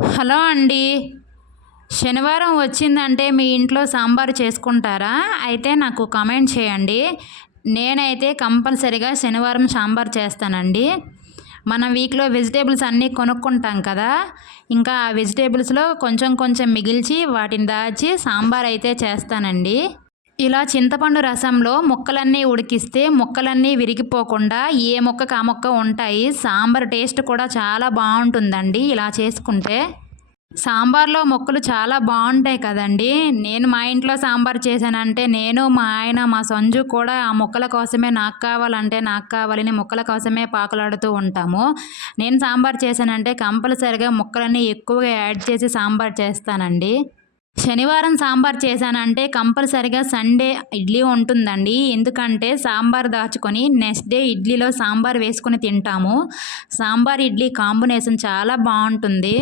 Hello అండి. శనివారం వచ్చిందంటే మీ ఇంట్లో సాంబారు చేసుకుంటారా? అయితే నాకు కామెంట్ చేయండి. నేనైతే కంపల్సరీగా శనివారం సాంబార్ చేస్తానండి. మన వీక్‌లో వెజిటబుల్స్ అన్నీ కొనుక్కుంటాం కదా! ఇంకా ఆ వెజిటబుల్స్‌లో కొంచెం కొంచెం మిగిల్చి వాటిని దాచి సాంబారయితే చేస్తానండి. ఇలా చింతపండు రసంలో ముక్కలన్నీ ఉడికిస్తే ముక్కలన్నీ విరిగిపోకుండా ఏ ముక్కకి ఆ ముక్క ఉంటాయి. సాంబార్ టేస్ట్ కూడా చాలా బావుంటుందండి ఇలా చేసుకుంటే. సాంబార్‌లో ముక్కలు చాలా బావుంటాయి కదండీ! నేను మా ఇంట్లో సాంబార్ చేశానంటే నేను, మా ఆయన, మా సంజు కూడా ఆ ముక్కల కోసమే నాకు కావాలంటే నాకు కావాలని ముక్కల కోసమే పాకులాడుతూ ఉంటాము. నేను సాంబార్ చేశానంటే కంపల్సరీగా ముక్కలన్నీ ఎక్కువగా యాడ్ చేసి సాంబార్ చేస్తానండి. శనివారం సాంబార్ చేశానంటే కంపల్సరీగా సండే ఇడ్లీ ఉంటుందండి. ఎందుకంటే సాంబార్ దాచుకొని నెక్స్ట్ డే ఇడ్లీలో సాంబార్ వేసుకొని తింటాము. సాంబార్, ఇడ్లీ కాంబినేషన్ చాలా బావుంటుంది.